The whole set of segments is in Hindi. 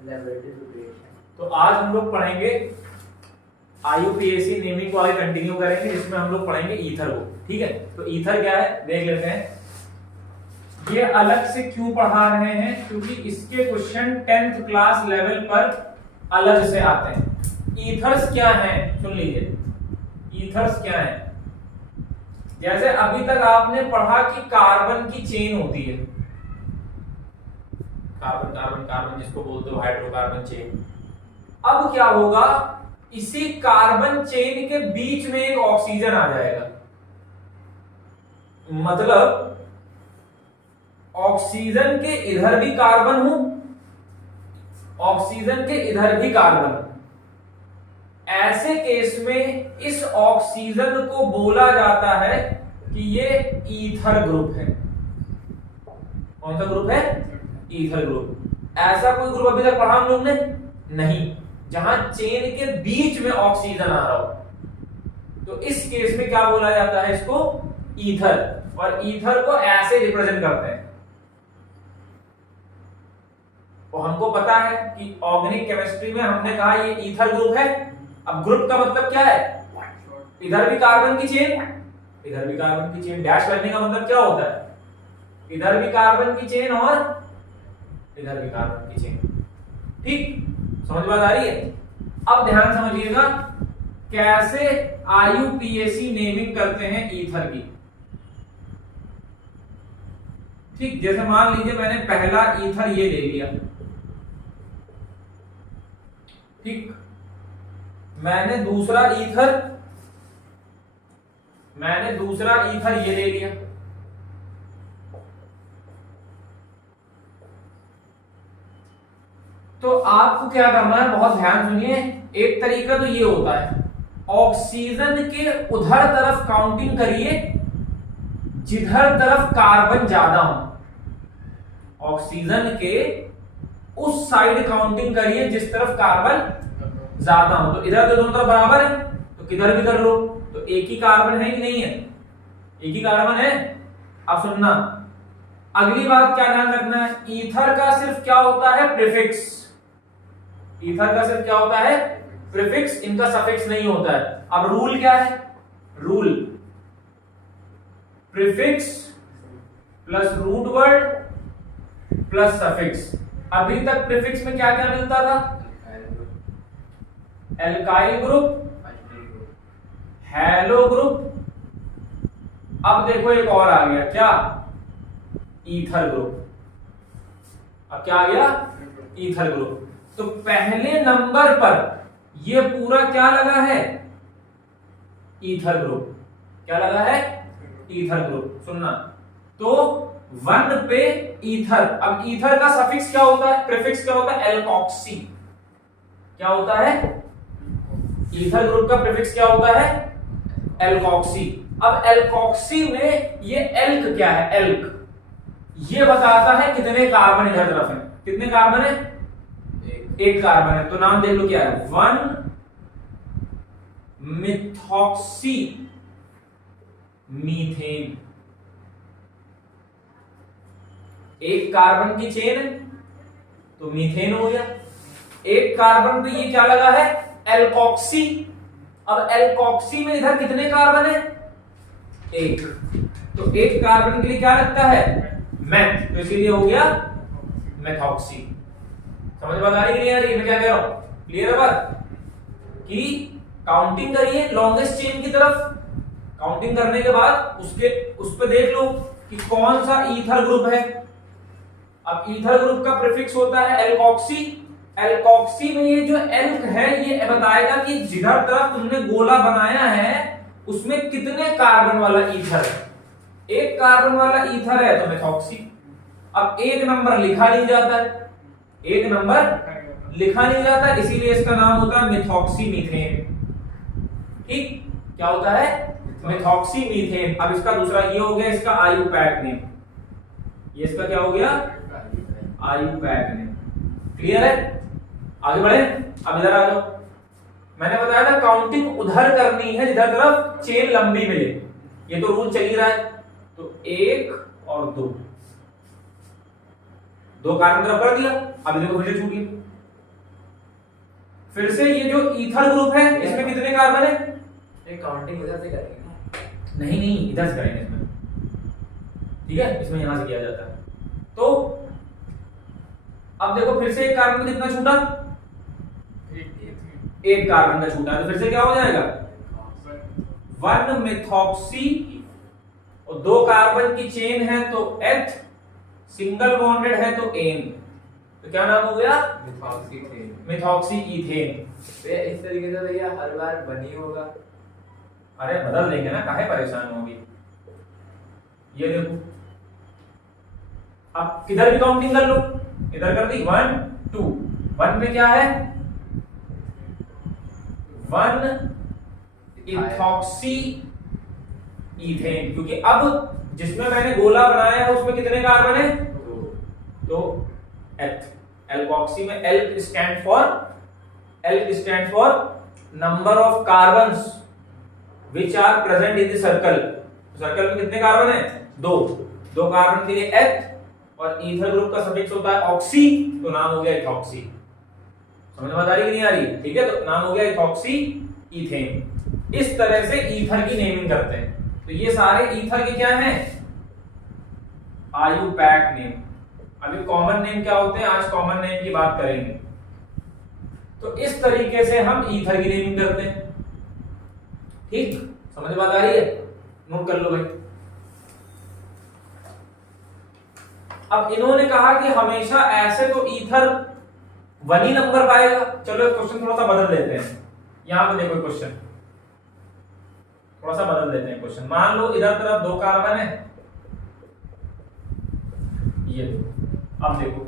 तो आज हम लोग पढ़ेंगे IUPAC नेमिंग को आगे कंटिन्यू करेंगे, जिसमें हम लोग पढ़ेंगे ईथर को। ठीक है, तो ईथर क्या है देख लेते हैं। ये अलग से क्यों पढ़ा रहे हैं, क्योंकि इसके क्वेश्चन 10th क्लास लेवल पर अलग से आते हैं। ईथर्स क्या हैं सुन लीजिए, ईथर्स क्या हैं। जैसे अभी तक आपने पढ़ा कि कार्बन की चेन होती है, कार्बन कार्बन कार्बन जिसको बोलते हो हाइड्रोकार्बन चेन। अब क्या होगा, इसी कार्बन चेन के बीच में एक ऑक्सीजन आ जाएगा, मतलब ऑक्सीजन के इधर भी कार्बन हो, ऑक्सीजन के इधर भी कार्बन। ऐसे केस में इस ऑक्सीजन को बोला जाता है कि ये ईथर ग्रुप है। कौन सा ग्रुप है? Ether group. ऐसा कोई ग्रुप अभी तक पढ़ा हम लोग ने नहीं जहां चेन के बीच में ऑक्सीजन आ रहा हो। तो इस केस में क्या बोला जाता है? इसको ईथर। और ईथर को ऐसे रिप्रेजेंट करते हैं। तो हमको पता है कि ऑर्गेनिक केमिस्ट्री में हमने कहा ये ईथर ग्रुप है। अब ग्रुप का मतलब क्या है? इधर भी कार्बन की चेन, इधर भी कार्बन की चेन। डैश लगने का मतलब क्या होता है? इधर भी कार्बन की चेन और इधर भी कार्बन की चेन। ठीक, समझ बात आ रही है? अब ध्यान समझिएगा कैसे IUPAC नेमिंग करते हैं ईथर की। ठीक, जैसे मान लीजिए मैंने पहला ईथर ये ले लिया, ठीक, मैंने दूसरा ईथर ये ले लिया। तो आपको क्या करना है, बहुत ध्यान सुनिए। एक तरीका तो ये होता है, ऑक्सीजन के उधर तरफ काउंटिंग करिए जिधर तरफ कार्बन ज्यादा हो। ऑक्सीजन के उस साइड काउंटिंग करिए जिस तरफ कार्बन ज्यादा हो। तो इधर तो दोनों तरफ बराबर है, तो किधर भी कर लो। तो एक ही कार्बन है कि नहीं है? एक ही कार्बन है। अब सुनना, अगली बात क्या ध्यान रखना है, ईथर का सिर्फ क्या होता है? प्रीफिक्स। ईथर का सिर्फ क्या होता है? प्रीफिक्स, इनका सफिक्स नहीं होता है। अब रूल क्या है? Rule prefix plus root word plus suffix. अभी तक प्रीफिक्स में क्या क्या मिलता था? Alkyl group, halo group. अब देखो एक और आ गया, क्या? Ether group. अब क्या आ गया? Ether group. तो पहले नंबर पर ये पूरा क्या लगा है? Ether group. क्या लगा है? Ether group. सुनना, तो 1 पे ईथर। अब ईथर का सफिक्स क्या होता है? प्रीफिक्स क्या होता है? एल्कोक्सी। क्या होता है? ईथर ग्रुप का प्रीफिक्स क्या होता है? एल्कोक्सी। अब एल्कोक्सी में ये एल्क क्या है? एल्क ये बताता है कितने कार्बन इधर तरफ है। कितने कार्बन है? एक कार्बन है। तो नाम देख लो क्या है? 1 मिथॉक्सी मीथेन। एक कार्बन की चेन है तो मीथेन हो गया। एक कार्बन पे ये क्या लगा है? एल्कोक्सी। अब एल्कोक्सी में इधर कितने कार्बन है? एक। तो एक कार्बन के लिए क्या लगता है? मेथ। तो इसीलिए हो गया मेथॉक्सी। समझ बात आ रही है? नहीं आ रही? मैं क्या कह रहा हूं? क्लियर है बात? कि काउंटिंग करिए लॉन्गेस्ट चेन की तरफ। काउंटिंग करने के बाद उस पे देख लो कि कौन सा ईथर ग्रुप है। अब ईथर ग्रुप का प्रीफिक्स होता है एल्कोक्सी। एल्कोक्सी में ये जो एल्क है ये बताएगा कि जिधर तरफ तुमने गोला बनाया है उसमें कितने कार्बन वाला ईथर है। एक कार्बन वाला ईथर है तो मेथॉक्सी। अब एक नंबर लिखा नहीं जाता है, एक नंबर लिखा नहीं जाता, इसीलिए इसका नाम होता है मिथॉक्सी मीथेन। ठीक, क्या होता है? Methoxy methane. अब इसका दूसरा ये हो गया, इसका IUPAC नेम। ये इसका क्या हो गया? IUPAC name. क्लियर है? आगे बढ़े। अब इधर आ जाओ। मैंने बताया था काउंटिंग उधर करनी है जिधर तरफ चेन लंबी मिले। ये तो रूल चल ही रहा है। तो 1 और 2 कार्बन तरफ कर दिया। अब देखो फिर से छूट गई। फिर से ये जो ईथर ग्रुप है इसमें कितने कार्बन है? ये काउंटिंग उधर से करेंगे ना? नहीं इधर से करेंगे इसमें, ठीक है, इसमें यहां से किया जाता है। तो अब देखो फिर से एक कार्बन कितना छूटा? एक कार्बन का छूटा, तो फिर से क्या हो जाएगा? 1 मेथॉक्सी, और 2 कार्बन की चेन है तो एथ, सिंगल बॉन्डेड है तो एन, तो क्या नाम हो गया? Methoxy ethane. इस तरीके से भैया हर बार बनी होगा। अरे बदल देंगे ना, काहे परेशान होगी। ये देखो, अब किधर भी काउंटिंग कर लो, इधर कर दी 1 2, 1 में क्या है? 1 इथॉक्सी इथेन, क्योंकि अब जिसमें मैंने गोला बनाया है उसमें कितने कार्बन है? तो एथ, एल्कोक्सी में L stand for number of carbons which are present in the circle. Circle में कितने कार्बन है? 2 कार्बन के लिए एथ, और ईथर ग्रुप का सफिक्स होता है ऑक्सी, तो नाम हो गया इथॉक्सी। समझ में आ रही कि नहीं आ रही? ठीक है, तो नाम हो गया इथॉक्सी इथेन। इस तरह से ईथर की नेमिंग करते हैं। तो ये सारे ईथर के क्या हैं? IUPAC name. अभी कॉमन नेम क्या होते हैं, आज कॉमन नेम की बात करेंगे। तो इस तरीके से हम ईथर की नेमिंग करते हैं। ठीक, समझ बात आ रही है? नोट कर लो भाई। अब इन्होंने कहा कि हमेशा ऐसे तो ईथर 1 ही नंबर पाएगा। चलो क्वेश्चन थोड़ा सा बदल देते हैं। यहां पे देखो क्वेश्चन थोड़ा सा बदल देते हैं। क्वेश्चन मान लो इधर तरफ 2 कार्बन है, ये अब देखो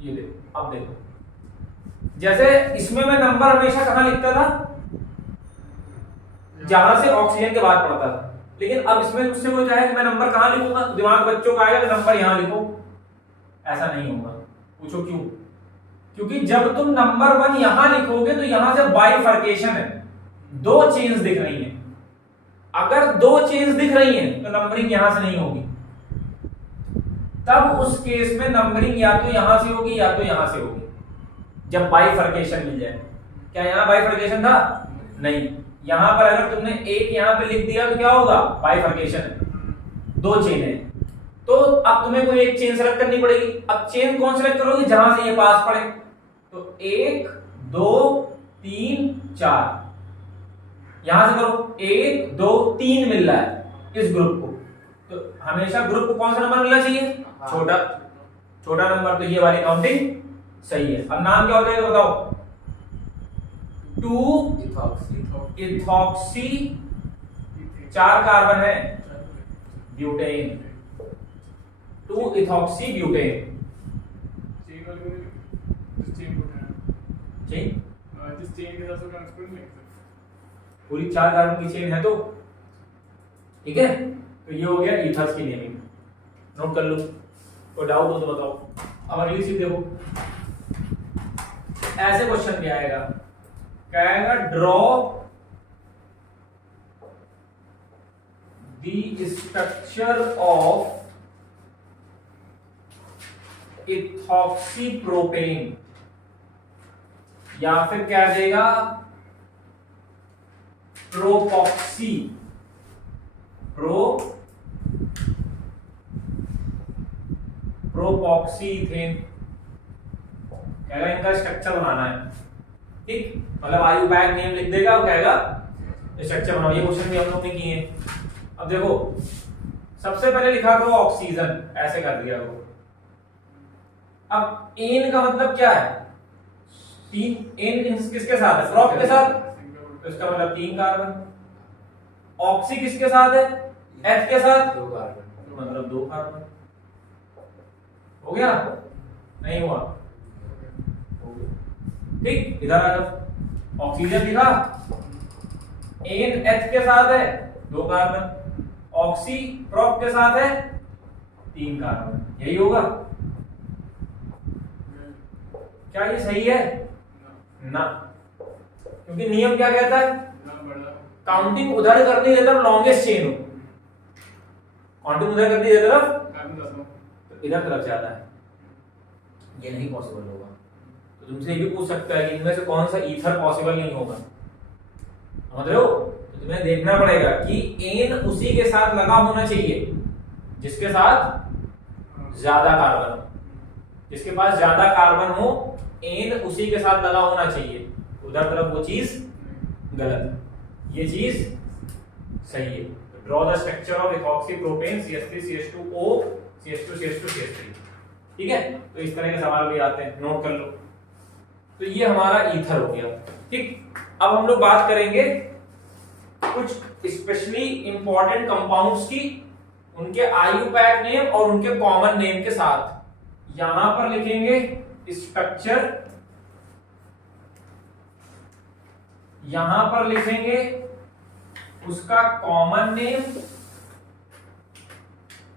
ये देखो, अब देखो जैसे इसमें मैं नंबर हमेशा कहां लिखता था? जहां से ऑक्सीजन के बाद पड़ता था। लेकिन अब इसमें मुझसे कोई चाहे कि मैं नंबर कहां लिखूंगा, दिमाग बच्चों का आएगा तो नंबर यहां लिखो, ऐसा नहीं होगा। पूछो क्यों? क्योंकि जब तुम नंबर 1 यहां लिखोगे तो यहां से बाइफर्केशन है, 2 चेन्स दिख रही हैं। अगर 2 चेन्स दिख रही हैं तो नंबरिंग यहां से नहीं होगी। तब उस केस में नंबरिंग या तो यहां से होगी या तो यहां से होगी, जब बाइफर्केशन मिल जाए। क्या यहां बाइफर्केशन था? नहीं। यहां पर अगर तुमने एक यहां पे लिख दिया तो क्या होगा? बाइफर्केशन है, 2 चेन है। तो अब तुम्हें कोई एक चेन सेलेक्ट करनी पड़ेगी। अब चेन कौन सेलेक्ट करोगे? जहां से ये पास पड़े। तो 1 2 3 4 यहां से करो, 1 2 3 मिल रहा है इस ग्रुप को। तो हमेशा ग्रुप को कौन सा नंबर मिलना चाहिए? छोटा नंबर। तो ये वाली काउंटिंग सही है। अब नाम क्या हो जाएगा बताओ? 2 इथॉक्सी 4 कार्बन है ब्यूटेन, 2 इथॉक्सी ब्यूटेन। पूरी 4 कार्बन की चेन है तो ठीक है। तो ये हो गया ईथर्स की नेमिंग। नोट कर लो, कोई डाउट हो तो बताओ। अब अगली चीज देखो, ऐसे क्वेश्चन क्या आएगा? क्या आएगा? Draw the structure of ethoxy propane, या फिर क्या देगा? प्रोपॉक्सी इथेन। कहेगा इनका स्ट्रक्चर बनाना है। ठीक, मतलब आयुपैक नेम लिख देगा और कहेगा स्ट्रक्चर बनाओ। ये क्वेश्चन भी हम लोग ने किए हैं। अब देखो सबसे पहले लिखा था ऑक्सीजन, ऐसे कर दिया वो। अब एन का मतलब क्या है? 3 एन किसके साथ है? प्रोप के साथ, तो इसका मतलब 3 कार्बन। ऑक्सी किसके साथ है? एच के साथ, 2 कार्बन, तो मतलब 2 कार्बन। हो गया? नहीं हुआ? ठीक, इधर आ जाओ। ऑक्सीजन लिखा, एन एच के साथ है 2 कार्बन, ऑक्सी प्रोप के साथ है 3 कार्बन। यही होगा? क्या ये सही है? ना, क्योंकि नियम क्या कहता है? काउंटिंग उधर करनी है जब लॉन्गेस्ट चेन हो। क्वांटम उधर कर दी इधर तरफ, तो इधर तरफ जाता है, ये नहीं पॉसिबल होगा। तो तुमसे ये भी पूछ सकता है कि इनमें से कौन सा ईथर पॉसिबल नहीं होगा, समझ रहे हो? तो तुम्हें देखना पड़ेगा कि एन उसी के साथ लगा होना चाहिए जिसके साथ ज्यादा कार्बन हो, जिसके पास ज्यादा कार्बन हो एन उसी के साथ लगा होना चाहिए। उधर तरफ वो चीज गलत, ये चीज सही है। Draw the structure of ethoxy propane CH3CH2O CH2CH2CH3, ठीक है? तो इस तरह के सवाल भी आते हैं, नोट कर लो। तो ये हमारा ईथर हो गया, ठीक। अब हम लोग बात करेंगे कुछ स्पेशली इंपॉर्टेंट कंपाउंड्स की, उनके IUPAC नेम और उनके कॉमन नेम के साथ। यहां पर लिखेंगे स्ट्रक्चर, यहां पर लिखेंगे उसका कॉमन नेम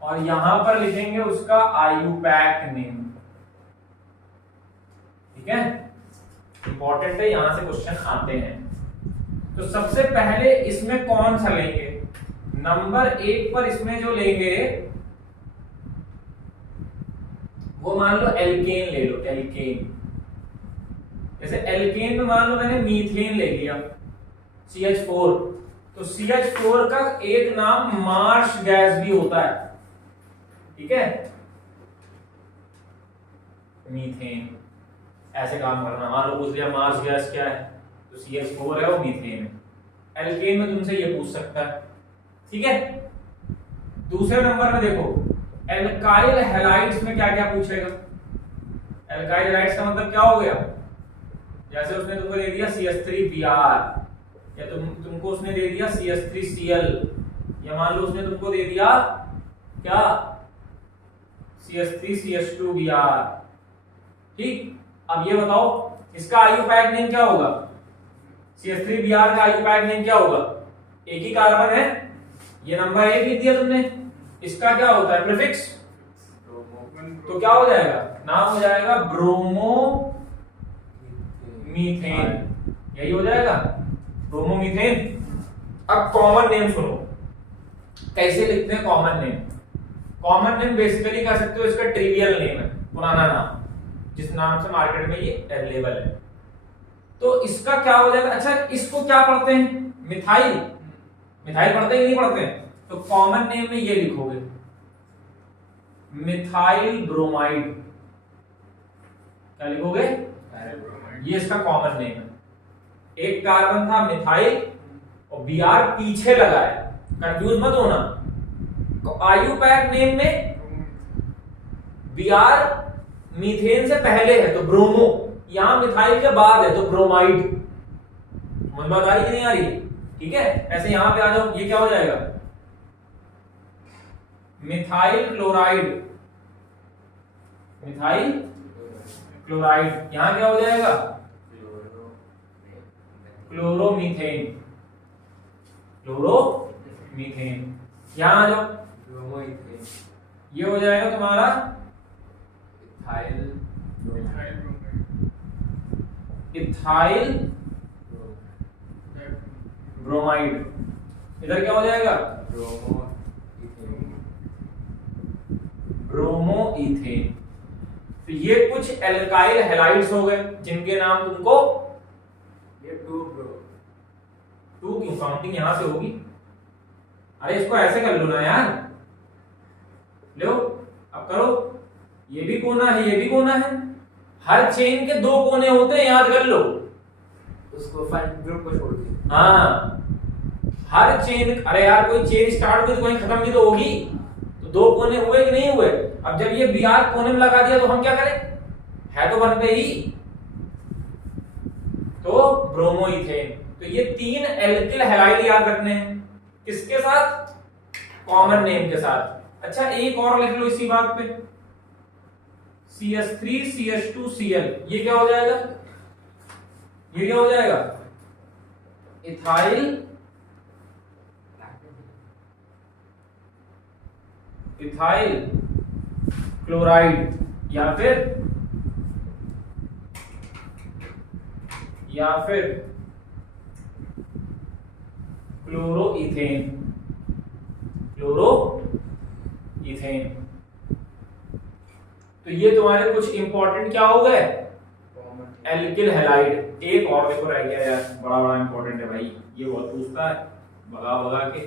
और यहां पर लिखेंगे उसका IUPAC नेम, ठीक है? इंपॉर्टेंट है, यहां से क्वेश्चन आते हैं। तो सबसे पहले इसमें कौन सा लेंगे? नंबर 1 पर इसमें जो लेंगे वो मान लो एल्केन ले लो, एल्केन। जैसे एल्केन में मान लो मैंने मीथेन ले लिया CH4, तो CH4 का एक नाम मार्श गैस भी होता है, ठीक है? मीथेन, ऐसे काम करना। मान लो पूछ लिया मार्श गैस क्या है, तो CH4 है, वो मीथेन है। एल्केन में तुमसे ये पूछ सकता है, ठीक है? दूसरे नंबर में देखो एल्काइल हैलाइड्स में क्या क्या पूछेगा। एल्काइल हैलाइड्स का मतलब क्या हो गया? जैसे उसने तुमको दे दिया CH3Br, या तुमको उसने दे दिया CH3Cl, या मान लो उसने तुमको दे दिया क्या CH3CH2Br, ठीक। अब ये बताओ इसका IUPAC नेम क्या होगा? CH3Br का IUPAC नेम क्या होगा? एक ही कार्बन है, ये नंबर 1 लिख दिया तुमने, इसका क्या होता है प्रीफिक्स? तो क्या हो जाएगा? नाम हो जाएगा ब्रोमो मीथेन, यही हो जाएगा ब्रोमोमीथेन। अब कॉमन नेम सुनो, कैसे लिखते हैं common name? Common name basically कह सकते हो इसका ट्रिवियल नेम है, पुराना नाम, जिस नाम से मार्केट में ये अवेलेबल है। तो इसका क्या हो जाएगा? अच्छा, इसको क्या पढ़ते हैं? मिथाइल, मिथाइल पढ़ते हैं कि नहीं पढ़ते हैं? तो कॉमन नेम में ये लिखोगे मिथाइल ब्रोमाइड, क्या लिखोगे? ये इसका कॉमन नेम है। एक कार्बन था मिथाइल और Br पीछे लगा है, कंफ्यूज मत होना। तो IUPAC नेम में Br मीथेन से पहले है तो ब्रोमो, यहां मिथाइल के बाद है तो ब्रोमाइड। समझ बात आ रही कि नहीं आ रही? ठीक है, ऐसे यहां पे आ जाओ, ये क्या हो जाएगा? Methyl chloride, methyl chloride. यहां क्या हो जाएगा? Chloromethane, chloromethane. यहां आ जाओ, ब्रोमोइथेन, ये हो जाएगा तुम्हारा इथाइल इथाइल ब्रोमाइड। इधर क्या हो जाएगा? ब्रोमोइथेन। तो ये कुछ एल्काइल हैलाइड्स हो गए जिनके नाम तुमको, ये 2 ब्रो, 2 क्यों? काउंटिंग यहां से होगी। अरे इसको ऐसे कर लो ना यार, लो अब करो। ये भी कोना है, ये भी कोना है, हर चेन के 2 कोने होते हैं, याद कर लो। उसको फर्स्ट ग्रुप को छोड़ दिया। हाँ, हर चेन, अरे यार कोई चेन स्टार्ट हुई तो कोई खत्म भी तो होगी, तो 2 कोने हुए कि नहीं हुए? अब जब ये Br कोने में लगा दिया तो हम क्या करें? है तो 1 पे ही, तो ब्रोमोइथेन। तो ये 3 एल्किल हैलाइड याद रखने हैं, किसके साथ? कॉमन नेम के साथ। अच्छा, एक और लिख लो इसी बात पे, CH3CH2Cl, ये क्या हो जाएगा? ये क्या हो जाएगा? इथाइल इथाइल क्लोराइड, या फिर क्लोरोइथेन, क्लोरोइथेन। इथेन। तो ये तुम्हारे कुछ इंपॉर्टेंट क्या हो गए, एल्किल हैलाइड। एक और देखो रह गया यार, बड़ा बड़ा इंपॉर्टेंट है भाई, ये बहुत पूछता है भगा भगा के।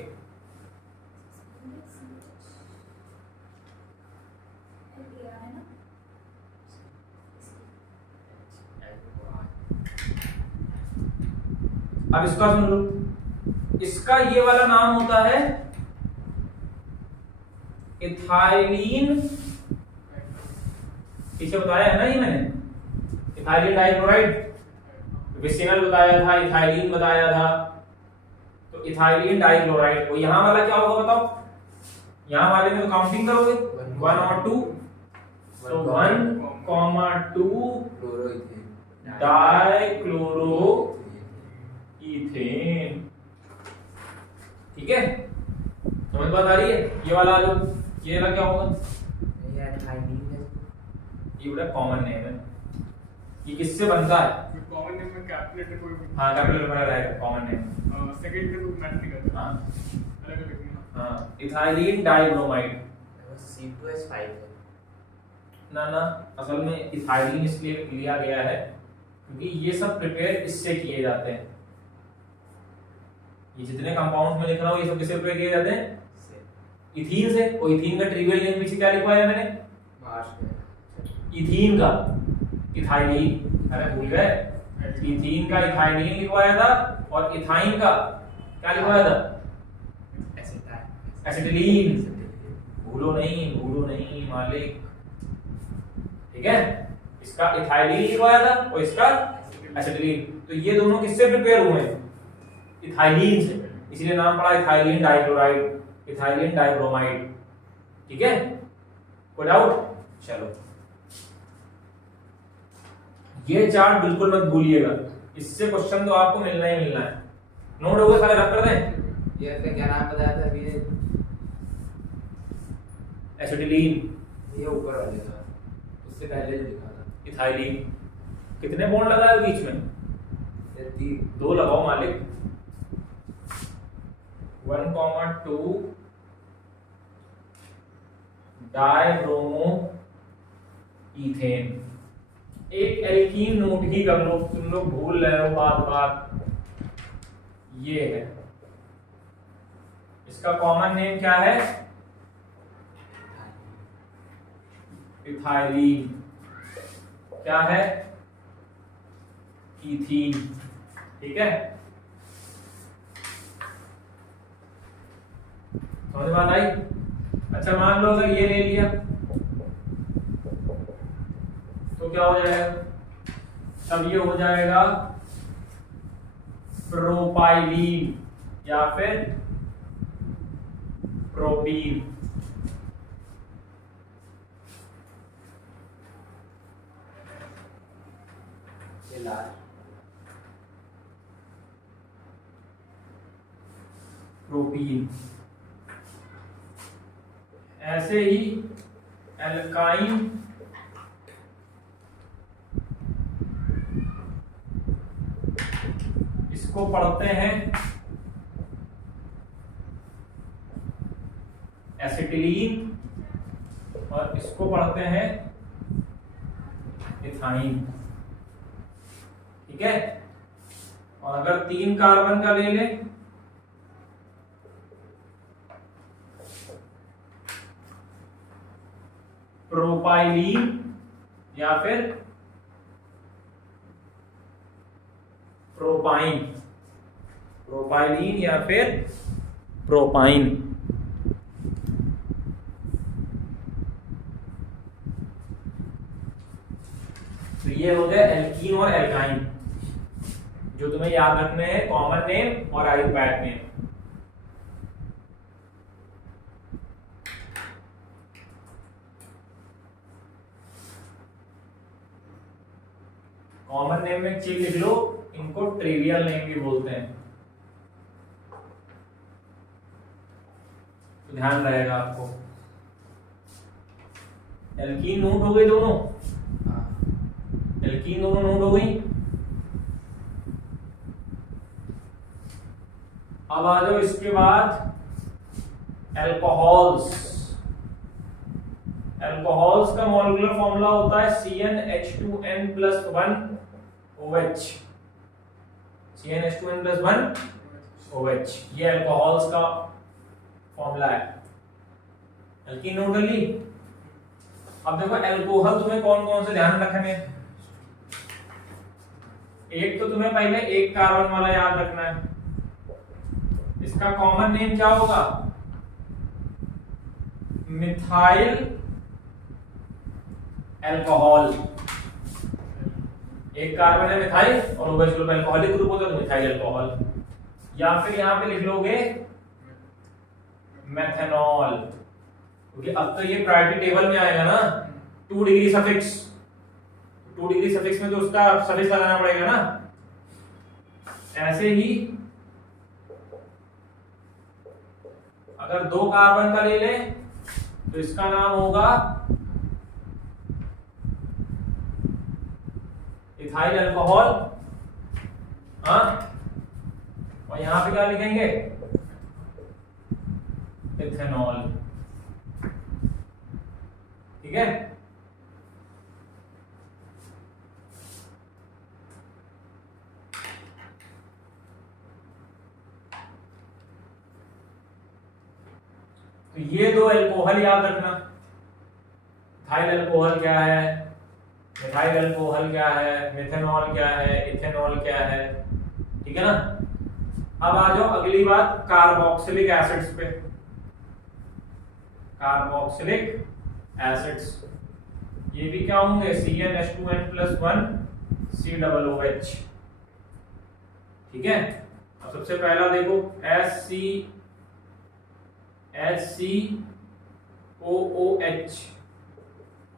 अब इसका सुन लो, इसका ये वाला नाम होता है इथाइलीन। पीछे बताया है ना ये मैंने, इथाइलीन डाइक्लोराइड, विसिनल बताया था, इथाइलीन बताया था। तो इथाइलीन डाइक्लोराइड को यहां वाला क्या होगा बताओ, यहां वाले में तो काउंटिंग करोगे 1 और 2, तो 1,2 डाइक्लोरो इथेन। ठीक है, समझ बात आ रही है। ये वाला लो, ये वाला क्या होगा, ये बड़ा कॉमन नेम है। ये किससे बनता है, कॉमन नेम में कैपिटल लेटर कोई भी। हाँ कैपिटल लेटर रहेगा कॉमन नेम। सेकंड लेटर को मैटर नहीं करता। हाँ अलग अलग लिखना। हाँ, इथाइलीन डाइब्रोमाइड। C2H5 है। ना ना, असल में इथाइलीन इसलिए लिया गया है क्योंकि ये सब प्रिपेयर इससे किए जाते हैं। ये जितने कंपाउंड में लिख रहा हूँ ये सब किससे प्रिपेयर किए जाते हैं, इथीन से। और इथीन का ट्रिवियल नेम पीछे क्या लिखवाया मैंने, इथीन का इथाइलीन, अरे भूल गए, इथीन का इथाइलीन लिखवाया था और इथाइन का क्या लिखवाया था, एसिटिलीन। भूलो नहीं मालिक, ठीक है। इसका इथाइलीन लिखवाया था और इसका एसिटिलीन। तो ये दोनों किससे प्रिपेयर हुए हैं, इथाइलीन से, इसलिए नाम पड़ा इथाइलीन डाइक्लोराइड, इथाइलीन डाइब्रोमाइड। ठीक है, कोई डाउट, चलो ये चार्ट बिल्कुल मत भूलिएगा, इससे क्वेश्चन तो आपको मिलना ही मिलना है। नोट हो गए सारे, रख कर दें। ये आपका क्या नाम बताया था अभी, एसिटिलीन, ये ऊपर वाले का, उससे पहले जो लिखा था इथाइलीन। कितने बॉन्ड लगा है बीच में, ये 3 2 लगाओ मालिक। 1,2 डाइब्रोमो इथेन। एक एल्कीन नोट ही कर लो, तुम लोग भूल रहे हो बात बात, ये है। इसका कॉमन नेम क्या है, इथाइलीन। क्या है, इथीन। ठीक है, समझ बात आई। अच्छा मान लो अगर ये ले लिया तो क्या हो जाएगा, तब ये हो जाएगा प्रोपाइलीन या फिर प्रोपीन। ये लाल प्रोपीन। ऐसे ही एल्काइन इसको पढ़ते हैं एसिटिलीन और इसको पढ़ते हैं इथाइन। ठीक है, और अगर 3 कार्बन का ले लें प्रोपाइलीन या फिर प्रोपाइन, प्रोपाइलीन या फिर प्रोपाइन। तो ये हो गया एल्कीन और एल्काइन, जो तुम्हें याद रखने हैं, कॉमन नेम और आयुर्वेद नेम। कॉमन नेम में एक चीज लिख लो, इनको ट्रिवियल नेम भी बोलते हैं, तो ध्यान रहेगा आपको। एल्कीन नोट हो गई दोनों, एल्कीन दोनों नोट हो गई। अब आ जाओ इसके बाद अल्कोहल्स। अल्कोहल्स का मॉलिक्यूलर फॉर्मूला होता है CnH2n+1OH। CnH2n+1OH ये अल्कोहल्स का फॉर्मूला है। एल्कीन नोट कर ली। अब देखो अल्कोहल तुम्हें कौन कौन से ध्यान रखने हैं। एक तो तुम्हें पहले एक कार्बन वाला याद रखना है। इसका कॉमन नेम क्या होगा? Methyl alcohol. एक कार्बन है मिथाइल और OH ग्रुप अल्कोहलिक ग्रुप होता है तो मिथाइल अल्कोहल। या फिर यहां पे लिख लोगे मेथनॉल, क्योंकि अब तो ये प्रायोरिटी टेबल में आएगा ना। 2 डिग्री सफिक्स, 2 डिग्री सफिक्स में तो उसका सफिक्स लगाना पड़ेगा ना। ऐसे ही अगर 2 कार्बन का ले ले तो इसका नाम होगा इथाइल अल्कोहल। हाँ, और यहां पे क्या लिखेंगे? इथेनॉल। ठीक है। तो ये 2 अल्कोहल याद रखना। इथाइल अल्कोहल क्या है, मिथाइल अल्कोहल क्या है, मिथेनॉल क्या है, इथेनॉल क्या है। ठीक है ना। अब आ जाओ अगली बात कार्बोक्सिलिक एसिड्स पे। कार्बोक्सिलिक एसिड्स ये भी क्या होंगे? CnH2n+1COOH। ठीक है। अब सबसे पहला देखो HCOOH।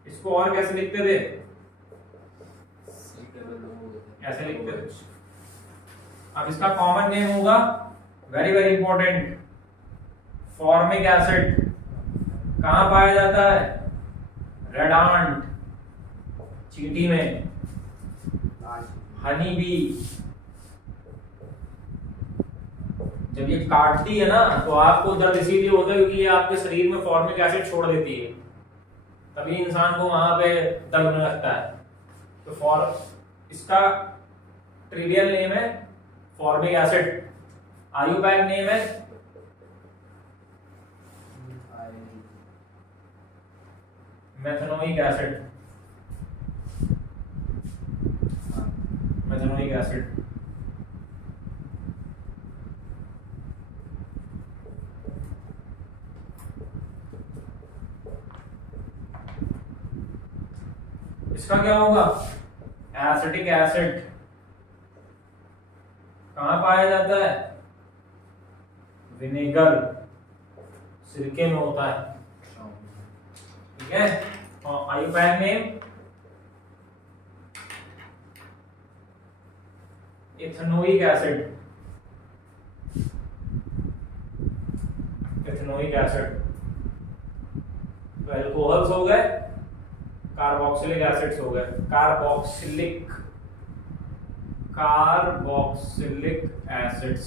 इसको और कैसे लिखते थे? ऐसे लिखते थे। अब इसका कॉमन नेम होगा, very very important, formic acid. कहां पाया जाता है? रेड आंट, चींटी में, हनी बी। जब ये काटती है ना तो आपको दर्द इसीलिए होता है क्योंकि ये आपके शरीर में फॉर्मिक एसिड छोड़ देती है, तभी इंसान को वहां पे दर्द होने लगता है। तो इसका ट्रिवियल नेम है फॉर्मिक एसिड। आयुपैक नेम है मेथनोइक एसिड। Methanoic acid. इसका क्या होगा? Acetic acid. कहां पाया जाता है? विनेगर, सिरके में होता है। ठीक है। और IUPAC name ethanoic acid. Ethanoic acid. तो अल्कोहल्स हो गए, कार्बोक्सिलिक एसिड्स हो गए। Carboxylic acids.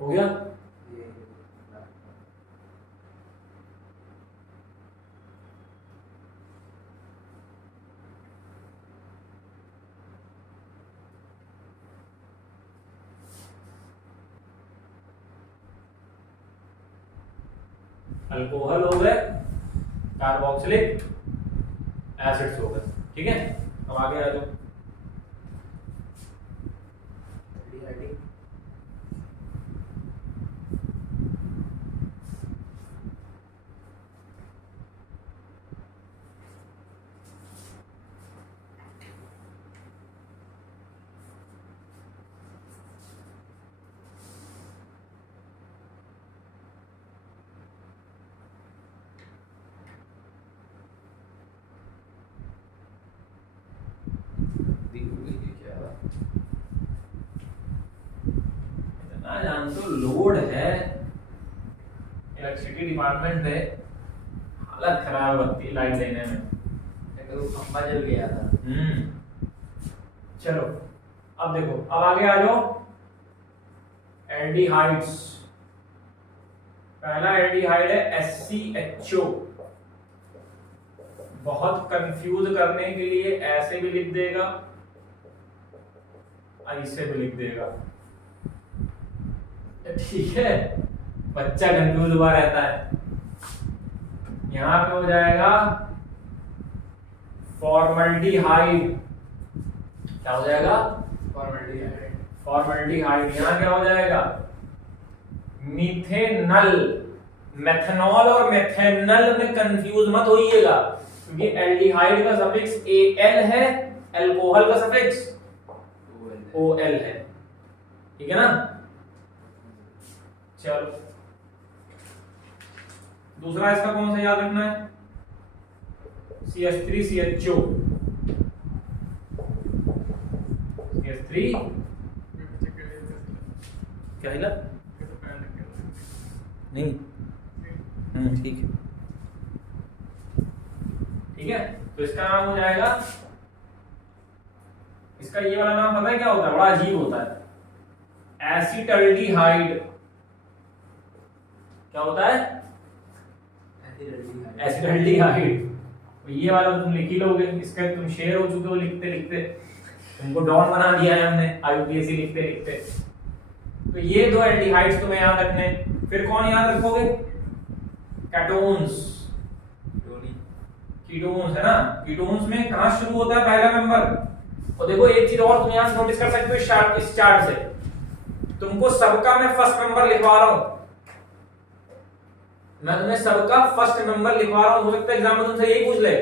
हो गया। अल्कोहल हो गए, कार्बोक्सिलिक एसिड्स हो गए। ठीक है। अब आगे आ जाओ। क्या जानते हो, लोड है, इलेक्ट्रिसिटी डिपार्टमेंट है, हालत खराब होती है लाइट देने में। तो खंबा जल गया था। चलो अब देखो, अब आगे आ जाओ एल्डिहाइड्स। पहला एल्डिहाइड है SCHO। बहुत कंफ्यूज करने के लिए ऐसे भी लिख देगा, ऐसे भी लिख देगा, ठीक है, बच्चा कंफ्यूज हुआ रहता है। यहां पे हो जाएगा फॉर्मल्डिहाइड। क्या हो जाएगा? फॉर्मल्डिहाइड। यहाँ क्या हो जाएगा? मीथेनल। मेथनॉल और मेथेनल में कंफ्यूज मत होइएगा, क्योंकि एल्डिहाइड का सफिक्स Al है, अल्कोहल का सफिक्स OL है, ठीक है ना। चलो दूसरा इसका कौन सा याद रखना है? CH3CHO। CH3 क्या हिला? नहीं, ठीक है, ठीक है। तो इसका नाम हो जाएगा, इसका ये वाला नाम पता है क्या होता है? बड़ा अजीब होता है, एसिटल्डिहाइड। क्या होता है? एसिटल्डिहाइड। ये वाला तुम लिख ही लोगे, इसका तुम शेर हो चुके हो लिखते लिखते, तुमको डॉन बना दिया है हमने IUPAC लिखते लिखते। तो ये दो एल्डिहाइड्स तुम्हें याद रखने। फिर कौन याद रखोगे? कैटोन्स। कीटोन्स है ना। कीटोन्स में कहां शुरू होता है पहला नंबर? और देखो एक चीज और तुम यहां से नोटिस कर सकते हो इस चार्ट से, तुमको सबका मैं फर्स्ट नंबर लिखवा रहा हूं, मैं तुम्हें सबका फर्स्ट नंबर लिखवा रहा हूं। हो सकता है एग्जाम में तुमसे यही पूछ ले,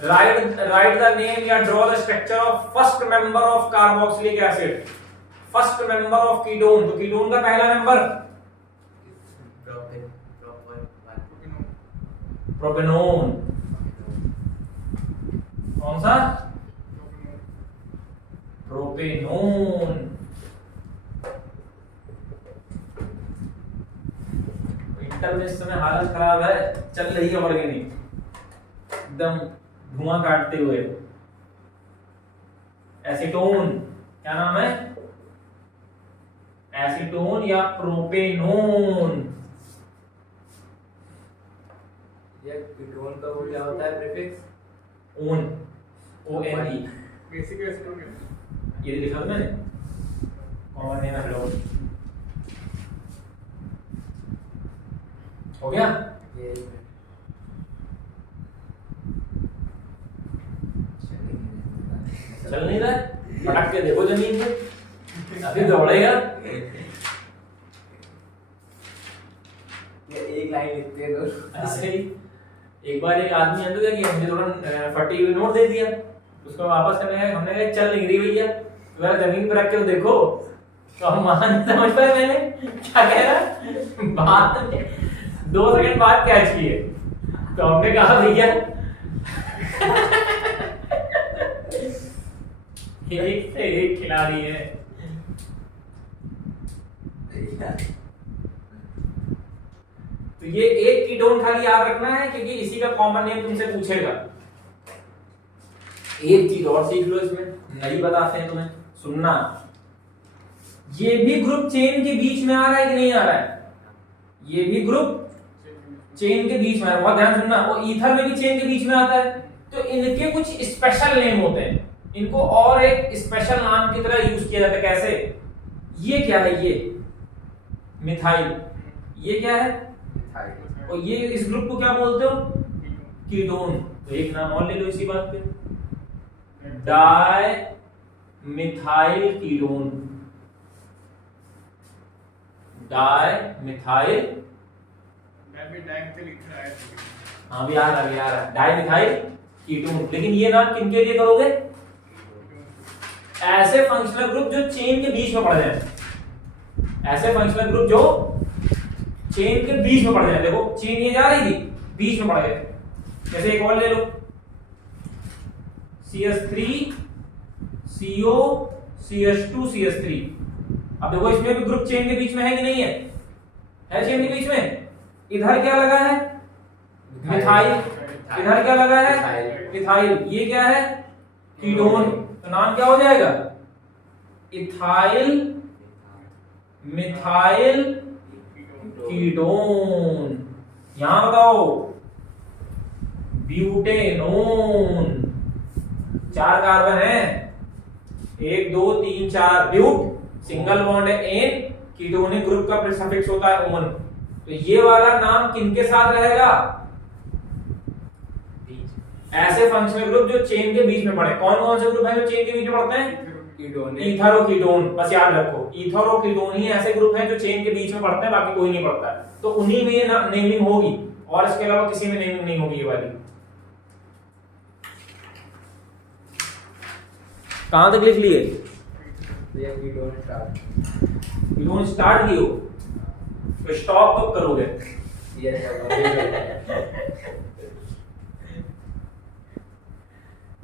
राइट द नेम या draw the structure of first member of carboxylic acid, first member of ketone. तो कीटोन का पहला नंबर प्रोपेनोन। कौन सा? प्रोपेनोन। इंटर में इस समय हालत खराब है, चल रही है ऑर्गेनिक एकदम धुआं काटते हुए। एसीटोन, क्या नाम है? एसीटोन या प्रोपेनोन। ये कीटोन का वो क्या होता है prefix? Own, ONE। Basic acid हो गया। ये लिखा था मैंने, कॉमन नेम है लोन। हो गया? ये चल नहीं रहा है? पटक के देखो जमीन पे, अभी दौड़ेगा। ये एक लाइन लिखते हैं तो ऐसे ही एक बार एक आदमी है तो क्या किया, मुझे थोड़ा फटी हुई नोट दे दिया, उसको वापस करने गए, हमने कहा चल नहीं रही भैया, तो यार जमीन पर रख के तो देखो। तो हम मान समझ पाए मैंने क्या कह रहा, बात 2 सेकंड बाद कैच किए। तो हमने कहा भैया एक से एक खिलाड़ी है। तो ये एक कीटोन खाली याद रखना है, क्योंकि इसी का कॉमन नेम तुमसे पूछेगा। एक चीज और सीख लो इसमें, नहीं बताते हैं तुम्हें, सुनना। ये भी ग्रुप चेन के बीच में आ रहा है कि नहीं आ रहा है? ये भी ग्रुप चेन के बीच में आ रहा है, बहुत ध्यान सुनना। और ईथर में भी चेन के बीच में आता है। तो इनके कुछ स्पेशल नेम होते हैं, इनको और एक स्पेशल नाम की तरह यूज किया जाता है। कैसे? ये क्या है? ये मिथाइल। ये क्या है? और ये इस ग्रुप को क्या बोलते हो? कीटोन। तो एक नाम और ले लो इसी बात पे, di methyl ketone. Di methyl, हाँ भी आ रहा है, डाई मिथाइल कीटोन। लेकिन ये नाम किनके लिए करोगे? ऐसे फंक्शनल ग्रुप जो चेन के बीच में पड़ जाए, ऐसे फंक्शनल ग्रुप जो चेन के बीच में पड़ जाए। देखो चेन ये जा रही थी, बीच में पड़ गए। जैसे एक और ले लो, CH3 CO CH2 CH3। अब देखो इसमें भी ग्रुप चेन के बीच में है कि नहीं है? है चेन के बीच में। इधर क्या लगा है? मिथाइल। इधर क्या लगा है? मिथाइल। ये क्या है? कीटोन। तो नाम क्या हो जाएगा? Ethyl methyl ketone. यहां बताओ ब्यूटेनोन। 4 कार्बन है, 1 2 3 4। ब्यूट सिंगल बॉन्ड है एन, कीटोनिक ग्रुप का सफिक्स होता है ओन। तो ये वाला नाम किनके साथ रहेगा? ऐसे फंक्शनल ग्रुप जो चेन के बीच में पड़े। कौन कौन से ग्रुप है जो चेन के बीच में पड़ते हैं? ईथर और कीटोन। बस याद रखो ईथर और कीटोन ही ऐसे ग्रुप हैं जो चेन के बीच में पड़ते हैं, बाकी कोई नहीं पड़ता है। तो उन्हीं में ये नेमिंग होगी और इसके अलावा किसी में नेमिंग नहीं होगी। ये वाली कहां तक लिख लिए? कीटोन स्टार्ट किए हो तो स्टॉप कब करोगे?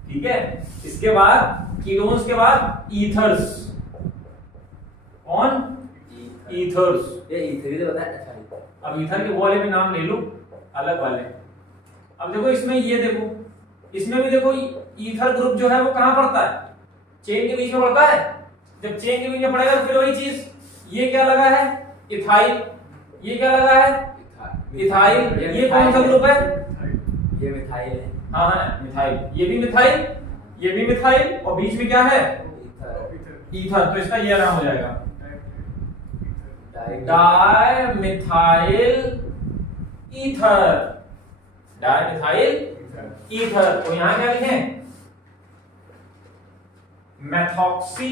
ठीक है। इसके बाद कीटोन्स के बाद ईथर्स। कौन? ईथर्स। ये ईथर ही तो बताया। अच्छा, अब ईथर के वाले भी नाम ले लो, अलग वाले। अब देखो इसमें ये देखो, इसमें भी देखो ईथर ग्रुप जो है वो कहां पड़ता है? चेन के बीच में पड़ता है। जब चेन के बीच में पड़ेगा तो फिर वही चीज, ये क्या लगा है? इथाइल। ये क्या लगा है? इथाइल। ये कौन सा ग्रुप है? ये मिथाइल है। हाँ हाँ मिथाइल। ये भी मिथाइल, ये भी मिथाइल, और बीच में क्या है? ईथर। तो इसका ये नाम हो जाएगा di methyl ether. Di methyl ether. तो यहां क्या लिखें? Methoxy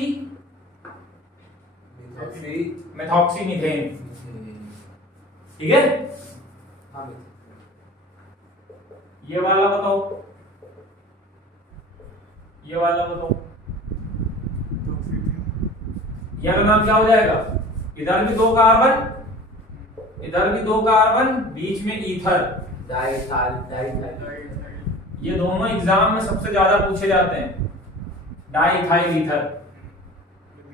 methane. ठीक है। ये वाला बताओ, ये वाला बताओ, ये का नाम क्या हो जाएगा? इधर भी 2 कार्बन, इधर भी 2 कार्बन, बीच में ईथर। ये दोनों एग्जाम में सबसे ज्यादा पूछे जाते हैं। Diethyl ether,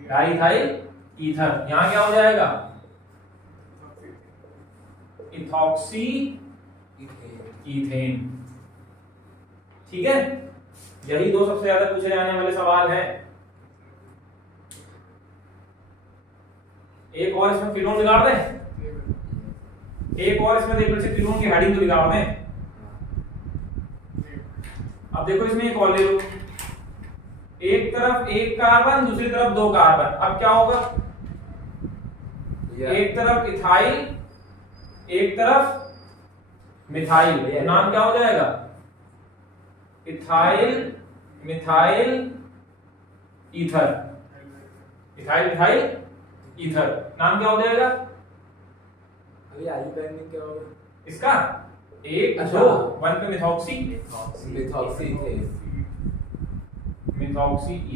diethyl ether. यहां क्या हो जाएगा? Ethoxy ethane. ठीक है। यही 2 सबसे ज्यादा पूछे जाने वाले सवाल हैं। एक और इसमें कीटोन बिगाड़ दें, एक और इसमें देखो कीटोन की हेडिंग तो बिगाड़ दें। अब देखो इसमें एक और ले लो, एक तरफ 1 कार्बन, दूसरी तरफ 2 कार्बन। अब क्या होगा? एक तरफ इथाइल, एक तरफ मिथाइल। नाम क्या हो जाएगा? Ethyl methyl ether. Ethyl methyl ether. नाम क्या हो जाएगा? अभी आयु पैनिंग क्या होगा इसका? 1 2 1 पे मिथॉक्सी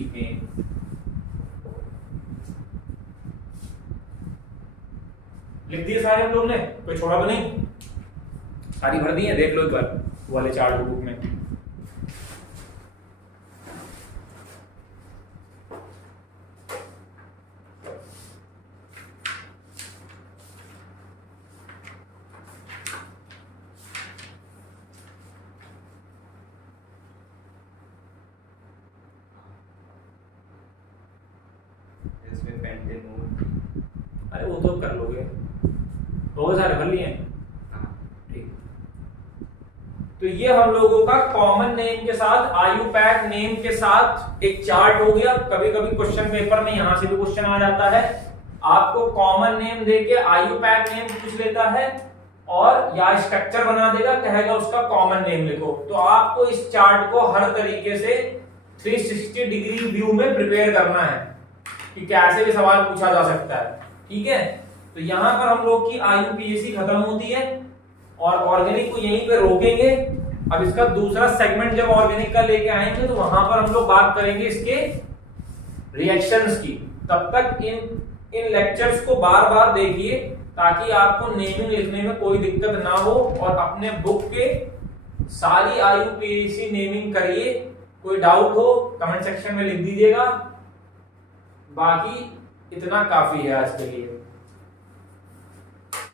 ईथेन। लिख दिए सारे हम लोग ने, कोई छोड़ा तो नहीं? सारी भर दी है, देख लो एक बार वाले चार्ट बुक में। इसमें पेंटेनोन। अरे वो तो कर लोगे, बहुत सारे भर लिए। ठीक। तो ये हम लोगों का कॉमन नेम के साथ आयुपैक नेम के साथ एक चार्ट हो गया। कभी कभी क्वेश्चन पेपर में यहां से भी क्वेश्चन आ जाता है, आपको कॉमन नेम देके आयुपैक नेम पूछ लेता है और या स्ट्रक्चर बना देगा, कहेगा उसका कॉमन नेम लिखो। तो आपको इस चार्ट को हर तरीके से 360 डिग्री व्यू में प्रिपेयर करना है कि कैसे भी सवाल पूछा जा सकता है। ठीक है। तो यहां पर हम लोग की आयुपीएसी खत्म होती है और ऑर्गेनिक को यहीं पे रोकेंगे। अब इसका दूसरा सेगमेंट जब ऑर्गेनिक का लेके आएंगे तो वहां पर हम लोग बात करेंगे इसके रिएक्शंस की। तब तक इन लेक्चर्स को बार बार देखिए ताकि आपको नेमिंग लिखने में कोई दिक्कत ना हो, और अपने बुक के सारी आयुपीएसी नेमिंग करिए। कोई डाउट हो कमेंट सेक्शन में लिख दीजिएगा। बाकी इतना काफी है आज के लिए।